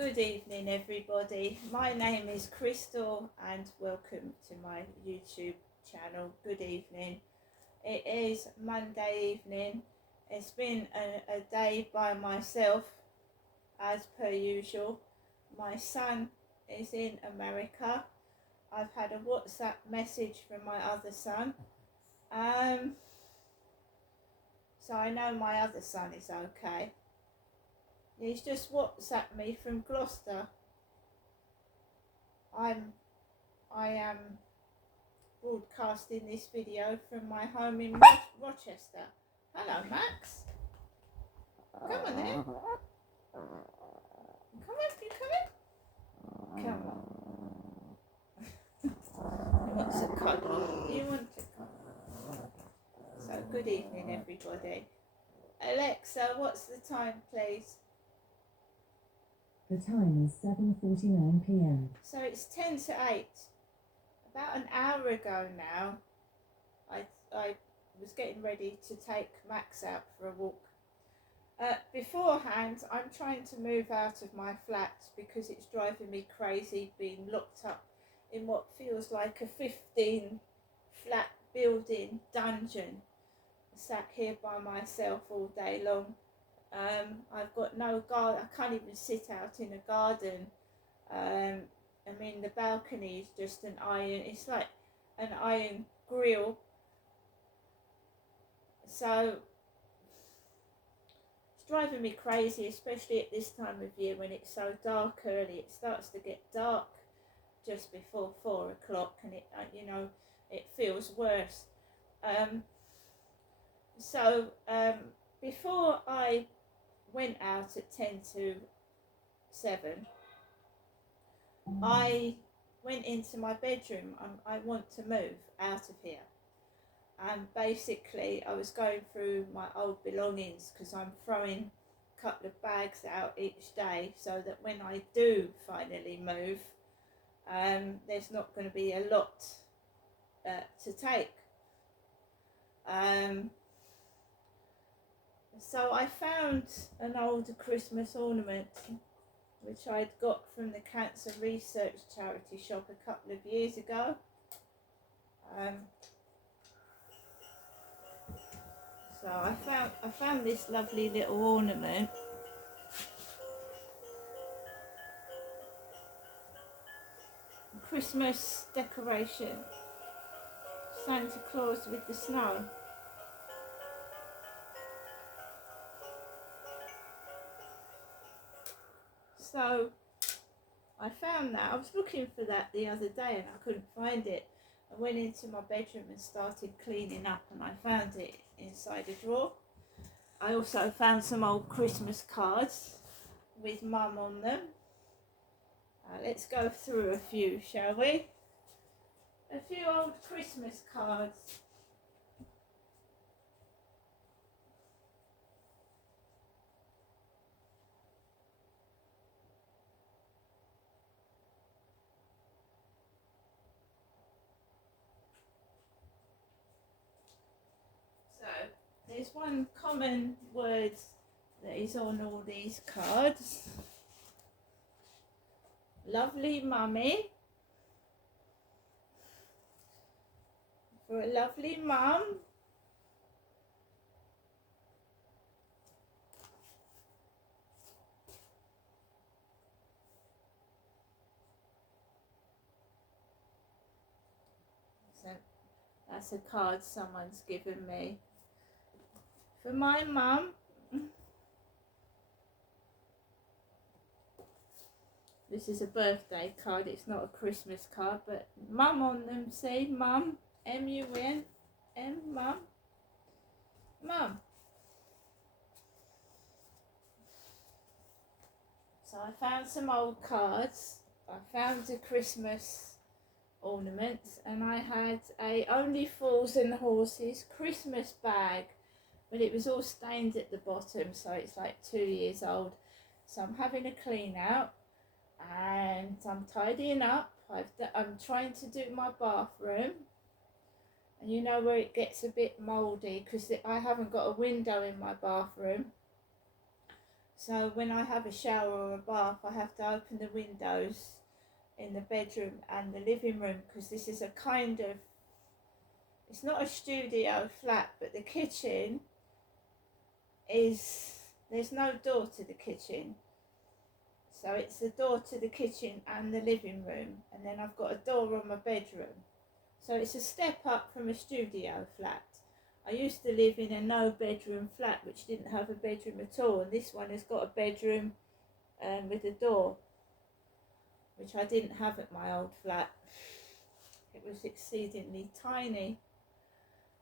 Good evening, everybody. My name is Crystal, and welcome to my YouTube channel. Good evening. It is Monday evening. It's been a day by myself, as per usual. My son is in America. I've had a WhatsApp message from my other son. So I know my other son is okay. He's just WhatsApped me from Gloucester. I am broadcasting this video from my home in Rochester. Hello, Max. Come on then. Come on, you coming? Come on. He wants a cuddle. You want a cuddle. So, good evening, everybody. Alexa, what's the time, please? The time is 7:49 p.m. So it's 10 to 8. About an hour ago now, I was getting ready to take Max out for a walk. Beforehand, I'm trying to move out of my flat because it's driving me crazy being locked up in what feels like a 15-flat building dungeon. Sat here by myself all day long. I've got no garden. I can't even sit out in a garden. I mean, the balcony is just an iron. It's like an iron grill. So it's driving me crazy, especially at this time of year when it's so dark early. It starts to get dark just before 4 o'clock, and it feels worse. Before I went out at 10 to 7, I went into my bedroom. I want to move out of here, and basically I was going through my old belongings because I'm throwing a couple of bags out each day so that when I do finally move, there's not going to be a lot to take. So I found an old Christmas ornament which I'd got from the Cancer Research Charity shop a couple of years ago. So I found this lovely little ornament. Christmas decoration. Santa Claus with the snow. So I found that. I was looking for that the other day and I couldn't find it. I went into my bedroom and started cleaning up, and I found it inside a drawer. I also found some old Christmas cards with Mum on them. Let's go through a few, shall we? A few old Christmas cards. So, there's one common word that is on all these cards. Lovely mummy. For a lovely mum. So that's a card someone's given me. For my mum. This is a birthday card, it's not a Christmas card, but Mum on them, see, Mum, M-U-N, M, Mum, Mum. So I found some old cards, I found a Christmas ornament, and I had a Only Fools and Horses Christmas bag, but it was all stained at the bottom, so it's like 2 years old. So I'm having a clean out. And I'm tidying up. I'm trying to do my bathroom, and you know where it gets a bit mouldy because I haven't got a window in my bathroom. So when I have a shower or a bath, I have to open the windows in the bedroom and the living room, because this is a kind of, it's not a studio flat, but the kitchen is, there's no door to the kitchen. So it's the door to the kitchen and the living room, and then I've got a door on my bedroom. So it's a step up from a studio flat. I used to live in a no bedroom flat which didn't have a bedroom at all, and this one has got a bedroom with a door, which I didn't have at my old flat. It was exceedingly tiny.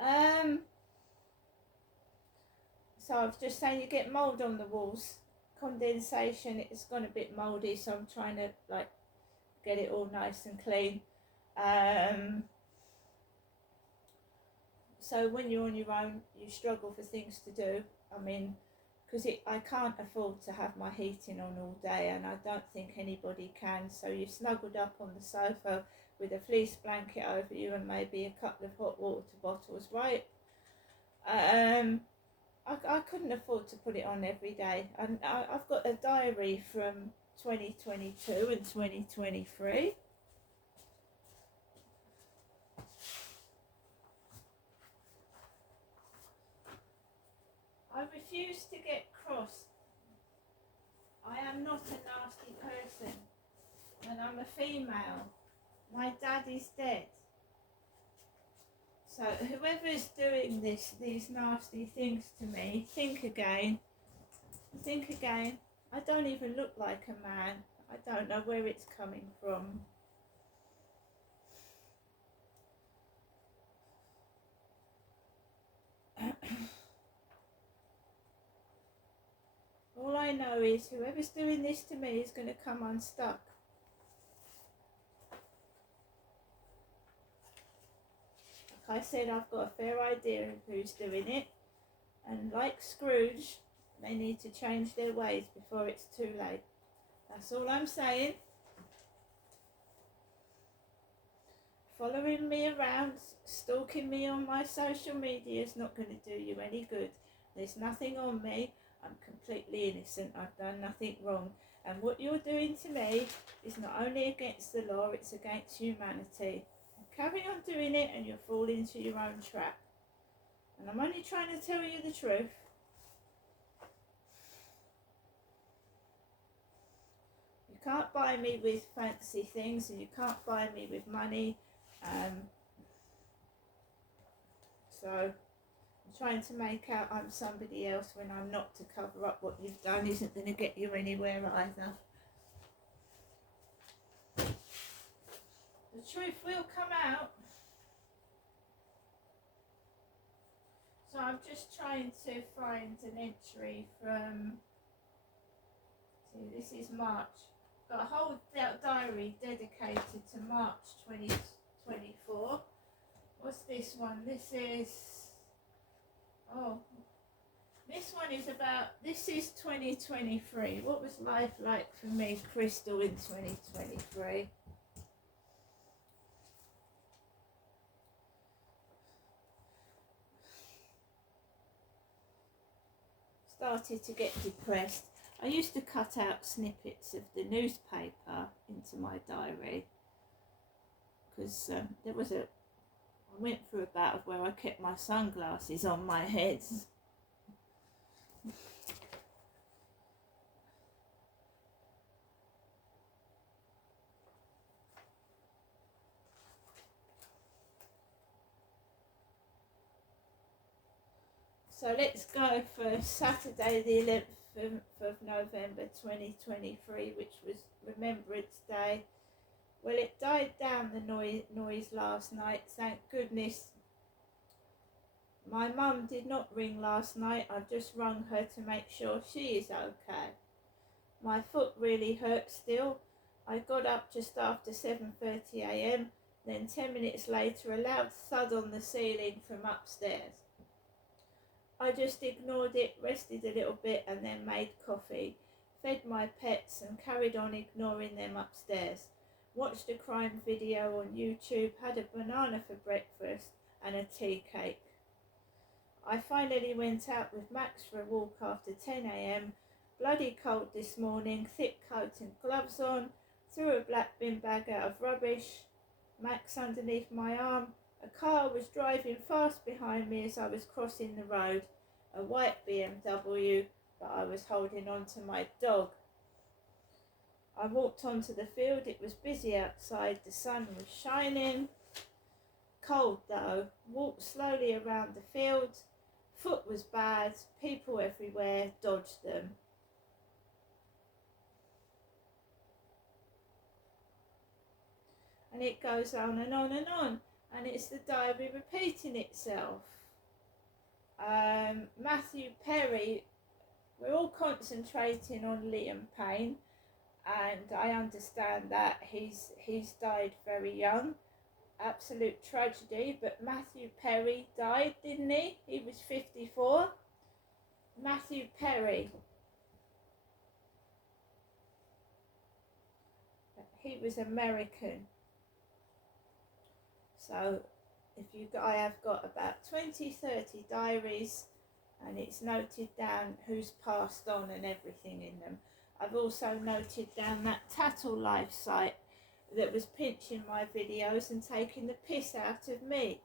So I was just saying, you get mould on the walls, condensation, it's gone a bit mouldy, so I'm trying to like get it all nice and clean. So when you're on your own, you struggle for things to do. I mean, because I can't afford to have my heating on all day, and I don't think anybody can. So you're snuggled up on the sofa with a fleece blanket over you and maybe a couple of hot water bottles, right? I couldn't afford to put it on every day. And I've got a diary from 2022 and 2023. I refuse to get cross. I am not a nasty person, and I'm a female. My dad is dead. So whoever's doing these nasty things to me, think again. Think again. I don't even look like a man. I don't know where it's coming from. All I know is whoever's doing this to me is going to come unstuck. Like I said, I've got a fair idea of who's doing it. And like Scrooge, they need to change their ways before it's too late. That's all I'm saying. Following me around, stalking me on my social media is not going to do you any good. There's nothing on me. I'm completely innocent. I've done nothing wrong. And what you're doing to me is not only against the law, it's against humanity. Carry on doing it and you'll fall into your own trap. And I'm only trying to tell you the truth. You can't buy me with fancy things, and you can't buy me with money. So I'm trying to make out I'm somebody else when I'm not, to cover up what you've done isn't going to get you anywhere either. The truth will come out. So I'm just trying to find an entry from, see, this is March. Got a whole diary dedicated to March 2024. What's this one? This is, oh, this one is about, this is 2023. What was life like for me, Crystal, in 2023? Started to get depressed. I used to cut out snippets of the newspaper into my diary, because there was I went through a bout where I kept my sunglasses on my head. So let's go for Saturday the 11th of November 2023, which was Remembrance Day. Well, it died down, the noise last night, thank goodness. My mum did not ring last night. I've just rung her to make sure she is okay. My foot really hurts still. I got up just after 7:30 a.m. Then 10 minutes later, a loud thud on the ceiling from upstairs. I just ignored it, rested a little bit, and then made coffee, fed my pets and carried on ignoring them upstairs. Watched a crime video on YouTube, had a banana for breakfast and a tea cake. I finally went out with Max for a walk after 10 a.m, bloody cold this morning, thick coat and gloves on, threw a black bin bag out of rubbish, Max underneath my arm. A car was driving fast behind me as I was crossing the road, a white BMW, but I was holding on to my dog. I walked onto the field. It was busy outside, the sun was shining. Cold though. Walked slowly around the field. Foot was bad, people everywhere, dodged them. And it goes on and on and on. And it's the diary repeating itself. Matthew Perry, we're all concentrating on Liam Payne, and I understand that he's died very young. Absolute tragedy, but Matthew Perry died, didn't he? He was 54. Matthew Perry. He was American. So I have got about 20-30 diaries, and it's noted down who's passed on and everything in them. I've also noted down that Tattle Life site that was pinching my videos and taking the piss out of me.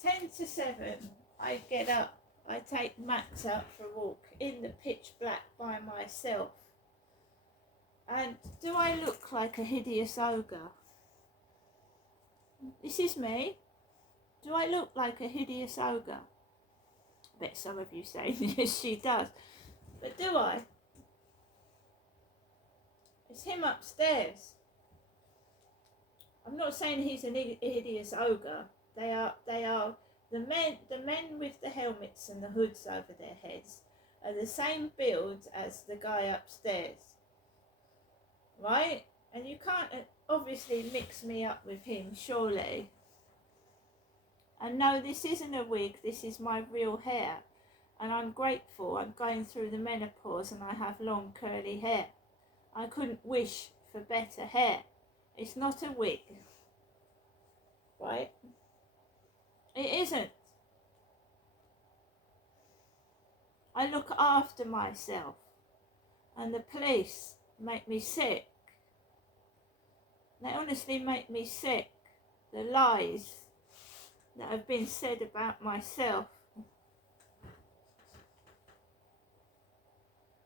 Ten to 7, I get up. I take Max out for a walk in the pitch black by myself. And do I look like a hideous ogre? This is me. Do I look like a hideous ogre? I bet some of you say, yes, she does. But do I? It's him upstairs. I'm not saying he's an hideous ogre. They are the men with the helmets and the hoods over their heads are the same build as the guy upstairs. Right? And you can't obviously mix me up with him, surely. And no, this isn't a wig, this is my real hair. And I'm grateful. I'm going through the menopause and I have long curly hair. I couldn't wish for better hair. It's not a wig. Right? It isn't. I look after myself. And the police make me sick. They honestly make me sick. The lies that have been said about myself.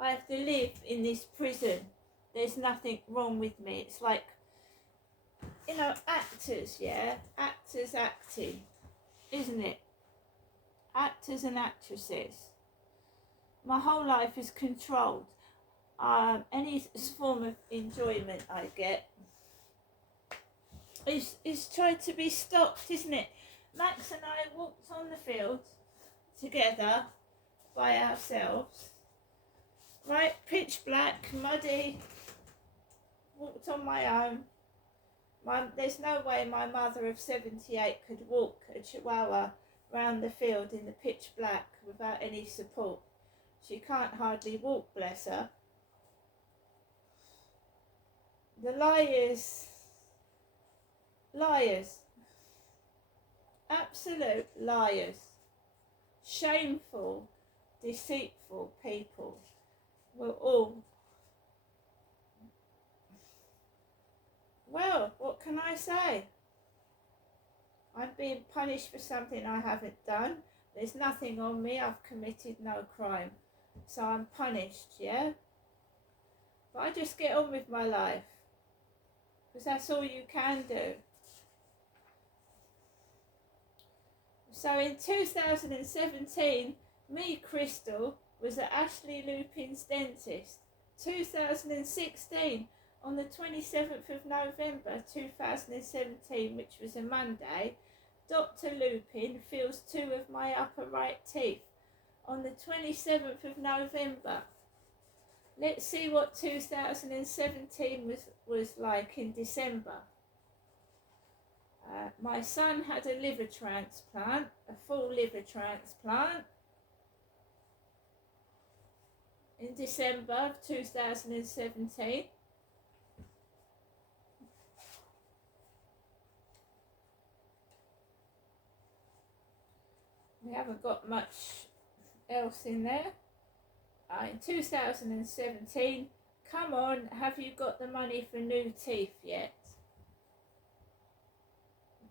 I have to live in this prison. There's nothing wrong with me. It's like, you know, actors, yeah? Actors acting, isn't it? Actors and actresses. My whole life is controlled. Any form of enjoyment I get is tried to be stopped, isn't it? Max and I walked on the field together by ourselves, right? Pitch black, muddy, walked on my own. There's no way my mother of 78 could walk a chihuahua round the field in the pitch black without any support. She can't hardly walk, bless her. The liars, absolute liars, shameful, deceitful people will all, well, what can I say? I'm being punished for something I haven't done. There's nothing on me, I've committed no crime. So I'm punished, yeah? But I just get on with my life. Because that's all you can do. So in 2017, me, Crystal, was at Ashley Lupin's dentist. 2016, on the 27th of November 2017, which was a Monday, Dr. Lupin feels 2 of my upper right teeth. On the 27th of November. Let's see what 2017 was like in December. My son had a liver transplant, a full liver transplant, in December of 2017. We haven't got much else in there. In 2017, come on, have you got the money for new teeth yet?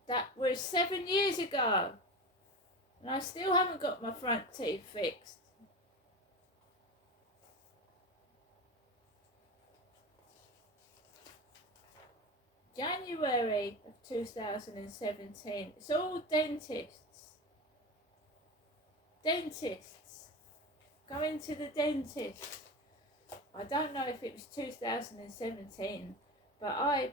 That was 7 years ago, and I still haven't got my front teeth fixed. January of 2017. It's all dentists. Dentists. Going to the dentist. I don't know if it was 2017, but I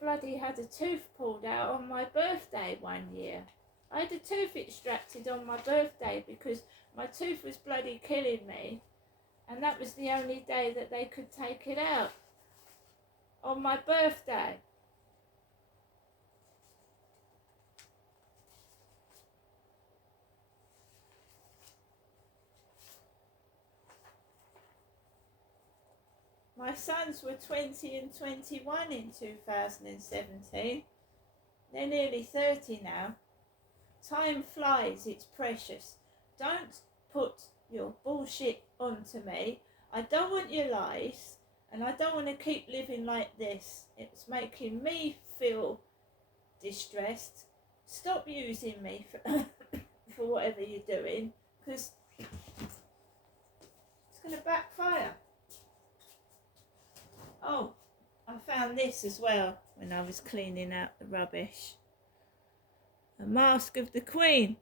bloody had a tooth pulled out on my birthday one year. I had a tooth extracted on my birthday because my tooth was bloody killing me, and that was the only day that they could take it out. On my birthday. My sons were 20 and 21 in 2017. They're nearly 30 now. Time flies, it's precious. Don't put your bullshit onto me. I don't want your lies, and I don't want to keep living like this. It's making me feel distressed. Stop using me for, for whatever you're doing, because it's going to backfire. Oh, I found this as well when I was cleaning out the rubbish. A mask of the Queen.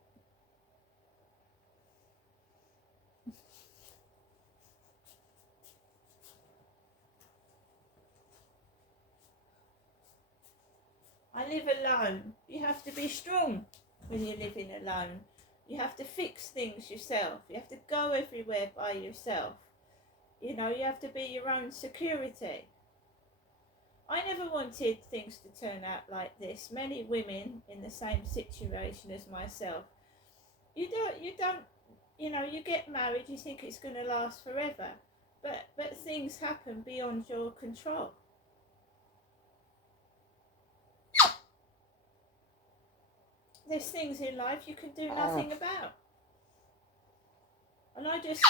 I live alone. You have to be strong when you're living alone. You have to fix things yourself. You have to go everywhere by yourself. You know, you have to be your own security. I never wanted things to turn out like this. Many women in the same situation as myself. You know, you get married, you think it's going to last forever. But things happen beyond your control. There's things in life you can do nothing about. And I just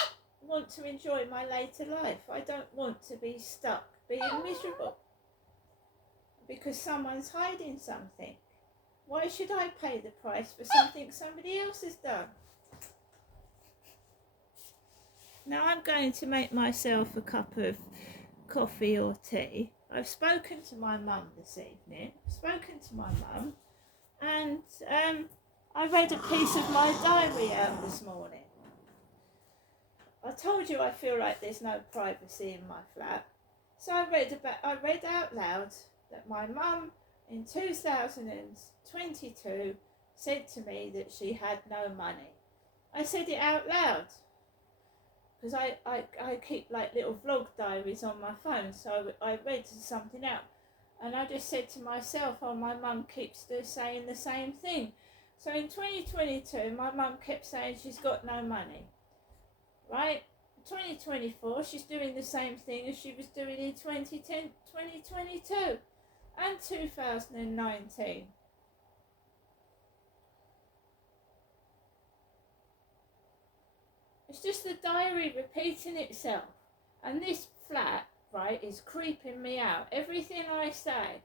want to enjoy my later life. I don't want to be stuck being miserable because someone's hiding something. Why should I pay the price for something somebody else has done? Now I'm going to make myself a cup of coffee or tea. I've spoken to my mum this evening. And I read a piece of my diary out this morning. I told you I feel like there's no privacy in my flat. So I read out loud that my mum in 2022 said to me that she had no money. I said it out loud because I keep like little vlog diaries on my phone, so I read something out. And I just said to myself, oh, my mum keeps saying the same thing. So in 2022, my mum kept saying she's got no money. Right? 2024, she's doing the same thing as she was doing in 2010, 2022 and 2019. It's just the diary repeating itself. And this flat, right, is creeping me out. Everything I say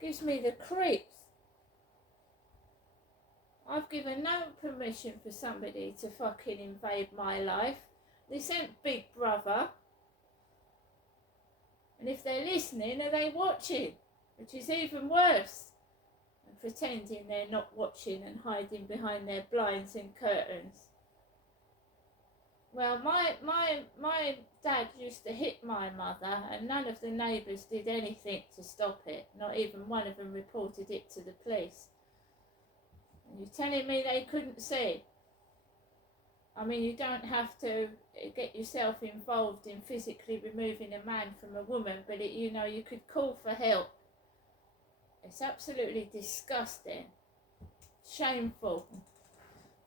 gives me the creeps. I've given no permission for somebody to fucking invade my life. They sent Big Brother. And if they're listening, are they watching? Which is even worse. And pretending they're not watching and hiding behind their blinds and curtains. Well, my dad used to hit my mother, and none of the neighbours did anything to stop it. Not even one of them reported it to the police. And you're telling me they couldn't see? I mean, you don't have to get yourself involved in physically removing a man from a woman, but you know, you could call for help. It's absolutely disgusting. Shameful.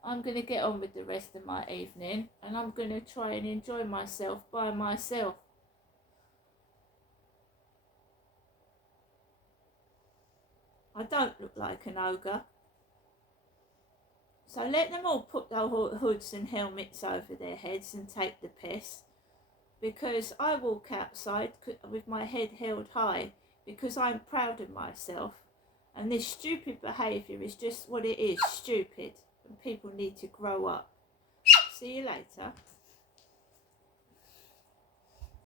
I'm going to get on with the rest of my evening, and I'm going to try and enjoy myself by myself. I don't look like an ogre. So let them all put their hoods and helmets over their heads and take the piss. Because I walk outside with my head held high because I'm proud of myself. And this stupid behaviour is just what it is, stupid. And people need to grow up. See you later.